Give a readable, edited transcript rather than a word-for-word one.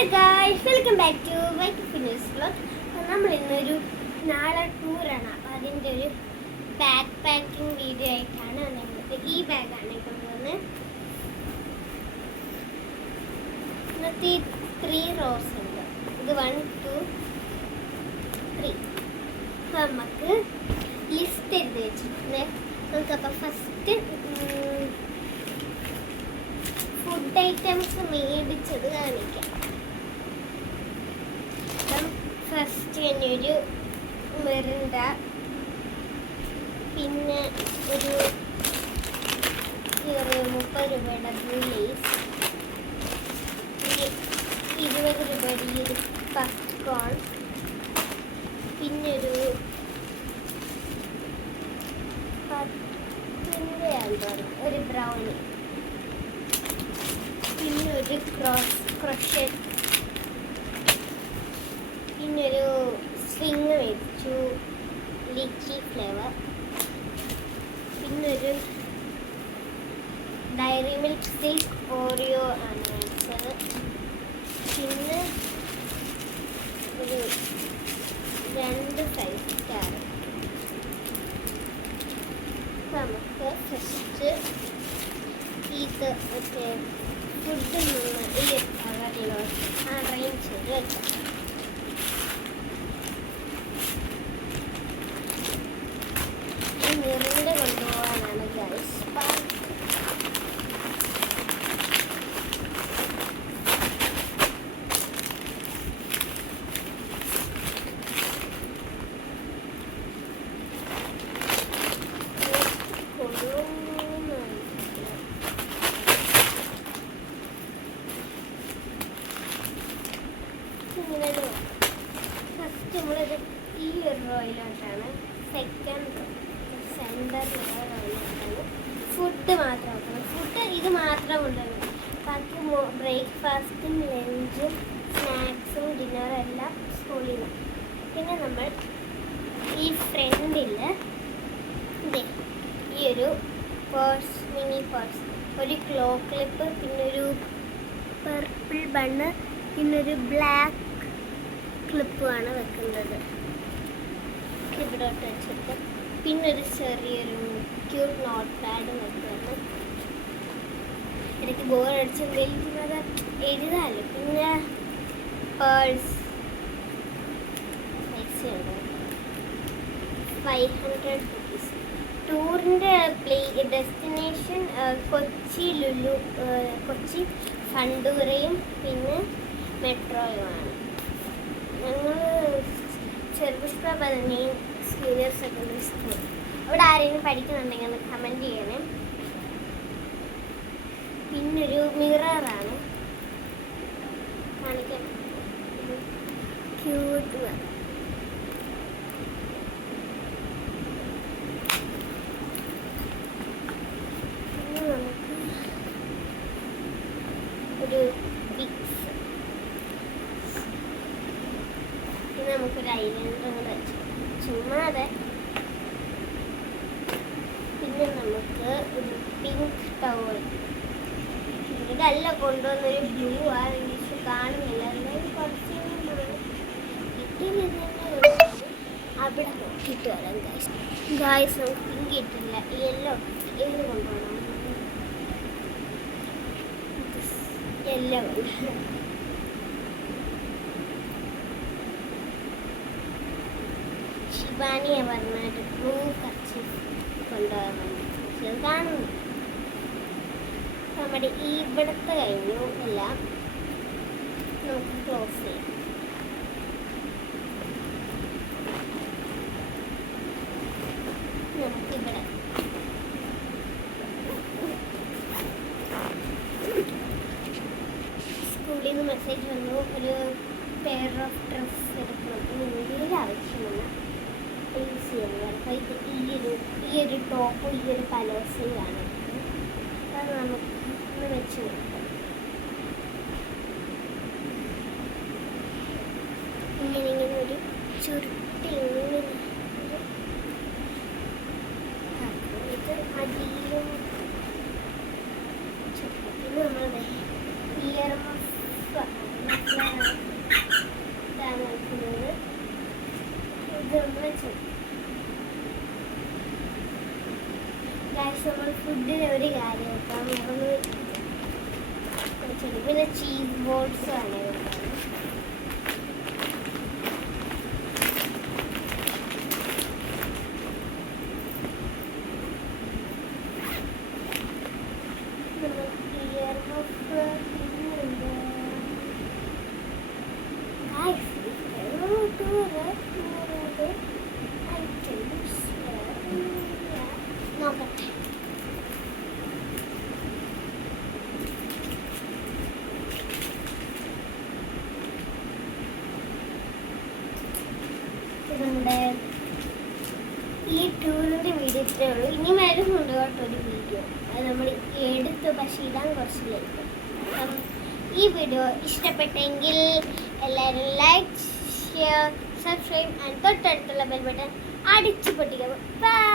Hello guys, welcome back to White Finish vlog. നമ്മൾ ഇന്നൊരു നാളെ ടൂറാണ്. അപ്പോൾ അതിൻ്റെ ഒരു ബാക്ക് പാക്കിംഗ് വീഡിയോ ആയിട്ടാണ് വന്നിട്ട്. ഈ ബാഗാണ് കൊണ്ടുവന്ന്. ഇന്നത്തെ 3 റോസ് ഉണ്ട്. ഇത് 1 2 3. അപ്പോൾ നമുക്ക് ലിസ്റ്റ് എഴുതി വെച്ചിട്ടുണ്ട്. നമുക്കപ്പോൾ ഫസ്റ്റ് ഫുഡ് ഐറ്റംസ് മേടിച്ചത് കാണിക്കാം. ഫസ്റ്റ് തന്നെ ഒരു മിറിണ്ട, പിന്നെ ഒരു 30 രൂപയുടെ ലേസ്, 20 രൂപയുടെ ഈ ഒരു പപ്കോൺ, പിന്നെ ഒരു 10 ഒരു ബ്രൗണി, പിന്നെ ഒരു ക്രോഷറ്റ്, പിന്നെ ഒരു സ്വിങ് മേടിച്ചു ലിച്ചി ഫ്ലേവർ, പിന്നെ ഒരു ഡയറി മിൽക്ക് സിൽക്ക് ഓറിയോ ആണ് മേടിച്ചത്, പിന്നെ ഒരു 2 സൈസ് ക്യാരറ്റ്. നമുക്ക് ഫസ്റ്റ് ഇത് മറ്റേ ഫുഡിൽ നിന്ന് ഈ കവറിലോട്ട് അറേഞ്ച് ചെയ്ത് വെക്കാം. ഈ മിറിൻ്റെ കൊണ്ടുപോകാനാണ് ഗൈസ്. ഫസ്റ്റ് നമ്മളൊരു ഈ ഒരു റോയിലോട്ടാണ്, സെക്കൻഡ് സെൻറ്റർ റോയിലോട്ടാണ് ഫുഡ് മാത്രം വെക്കണം. ഫുഡ് ഇത് മാത്രം കൊണ്ടുവരണം. ബാക്കി ബ്രേക്ക്ഫാസ്റ്റും ലഞ്ചും സ്നാക്സും ഡിന്നറും എല്ലാം സ്കൂളിൽ നിന്ന്. പിന്നെ നമ്മൾ ഈ ഫ്രണ്ടിൽ ഈ ഒരു പേഴ്സ്, മിനി പേഴ്സ്, ഒരു ക്ലോ ക്ലിപ്പ്, പിന്നെ ഒരു പർപ്പിൾ ബണ്ണ്, പിന്നൊരു ബ്ലാക്ക് ക്ലിപ്പുമാണ് വെക്കുന്നത്. ഇവിടോട്ട് വെച്ചിട്ട് പിന്നൊരു ചെറിയൊരു ക്യൂട്ട് നോട്ട് പാഡ് വെക്കുന്നത്. എനിക്ക് ബോറടിച്ച് എന്തെങ്കിലും എഴുതാമല്ലോ. പിന്നെ പേഴ്സ് പൈസയുണ്ട്, 500 റുപ്പീസ്. ടൂറിൻ്റെ ഡെസ്റ്റിനേഷൻ കൊച്ചി ഫണ്ടൂരയും പിന്നെ മെട്രോയുമാണ്. ഞങ്ങൾ ചെറുപുഷ്പ പതിനെയും സീനിയർ സെക്കൻഡറി സ്കൂൾ. അവിടെ ആരെങ്കിലും പഠിക്കുന്നുണ്ടെങ്കിൽ ഒന്ന് കമൻറ്റ് ചെയ്യണേ. പിന്നൊരു മിററാണ് കാണിക്കാൻ, ക്യൂട്ട് മിറർ. പിന്നെ നമുക്ക് ഒരു വിക്സ്, പിന്നെ നമുക്കൊരു ഐലൈനർ കൂടെ വെച്ചു ചുമ്മാതെ. പിന്നെ നമുക്ക് ഒരു പിങ്ക് ടവൽ. ഇതല്ല കൊണ്ടുവന്നൊരു ബ്ലൂ ആ ഇംഗ്ലീഷ് കാണുന്നില്ല, അല്ലെങ്കിൽ കുറച്ച് അവിടെ നോക്കിയിട്ട് വരാം ഗായ്സ്. ഗായ്സ് നമുക്ക് പിങ്ക് ഇട്ടില്ല, യെല്ലോ ഏത് കൊണ്ടുപോകണം? യെല്ലോ ശിവാനിയെ പറഞ്ഞിട്ട് ബ്ലൂ കർച്ചീഫ് കൊണ്ടുപോകാൻ കാണുന്നു. നമ്മുടെ ഈ ഇവിടുത്തെ കഴിഞ്ഞു എല്ലാം. നമുക്ക് ക്ലോസ് ചെയ്യാം. നമുക്കിവിടെ സ്കൂളിൽ നിന്ന് മെസ്സേജ് വന്നു, ഒരു പെയർ ഓഫ് ഡ്രസ് എടുക്കണം. ഇതിൻ്റെ ആവശ്യമാണ് പ്ലീസ് ചെയ്യുന്നത്. അപ്പോൾ ഈ ഒരു ടോപ്പും ഈ ഒരു പലോസയാണ്. അത് നമുക്ക് ഒന്ന് വെച്ച് കൊടുക്കാം. ഇങ്ങനെ ഒരു ചുരുട്ടി ഇങ്ങനെ ഇത് അടിയിലും ചുരുട്ടി. നമ്മൾ ഇയർ മഫ് ഒരു കാര്യം വെക്കാം, പിന്നെ ചീസ് ബോൾസ് ആണ് വെക്കാം. ഇയർ ബഫ് പിന്നെന്താ നോക്കട്ടെ. നമ്മുടെ ഈ ടൂറിൻ്റെ വീഡിയോ ഇത്രേ ഉള്ളൂ. ഇനി വരുന്നുണ്ട് കേട്ടോ ഒരു വീഡിയോ, അത് നമ്മൾ എടുത്ത് പക്ഷേ ഇടാൻ കുറച്ച് ലേറ്റ്. ഈ വീഡിയോ ഇഷ്ടപ്പെട്ടെങ്കിൽ എല്ലാവരും ലൈക്ക്, ഷെയർ, സബ്സ്ക്രൈബ് ആൻഡ് തൊട്ടടുത്തുള്ള ബെൽ ബട്ടൺ അടിച്ചു പൊട്ടിക്കുക. ബൈ.